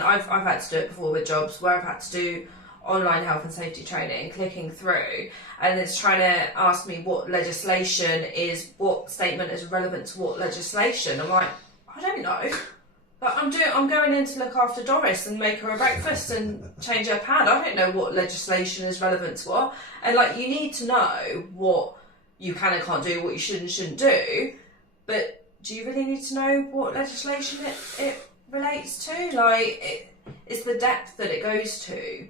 training, I've had to do it before with jobs where I've had to do online health and safety training, clicking through, and it's trying to ask me what legislation is, what statement is relevant to what legislation. I'm like, I don't know. But I'm going in to look after Doris and make her a breakfast and change her pad. I don't know what legislation is relevant to what. And like, you need to know what you can and can't do, what you should and shouldn't do. But do you really need to know what legislation it relates to? Like, it's the depth that it goes to,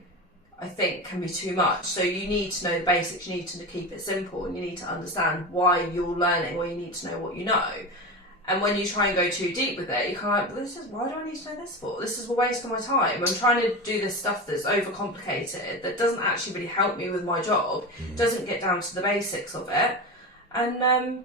I think, can be too much. So you need to know the basics, you need to keep it simple, and you need to understand why you're learning, or you need to know what you know. And when you try and go too deep with it, you're kind of like, why do I need to know this for? This is a waste of my time. I'm trying to do this stuff that's overcomplicated, that doesn't actually really help me with my job, doesn't get down to the basics of it. And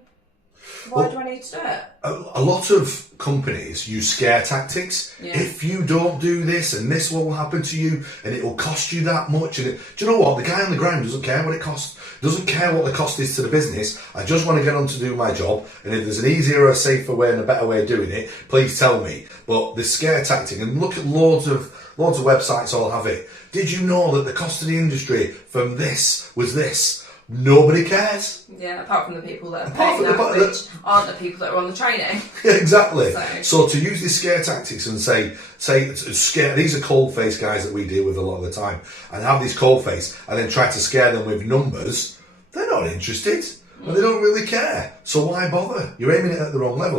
why do I need to do it? A lot of companies use scare tactics. Yeah. If you don't do this, and this will happen to you, and it will cost you that much. And do you know what? The guy on the ground doesn't care what it costs. Doesn't care what the cost is to the business. I just want to get on to do my job. And if there's an easier or a safer way and a better way of doing it, please tell me. But the scare tactic, and look at loads of websites all have it. Did you know that the cost of the industry from this was this? Nobody cares. Yeah, apart from the people that are paying that, which aren't the people that are on the training. Yeah, exactly. So to use these scare tactics and say scare, these are cold-faced guys that we deal with a lot of the time, and have these cold-faced, and then try to scare them with numbers, they're not interested, and they don't really care. So why bother? You're aiming it at the wrong level.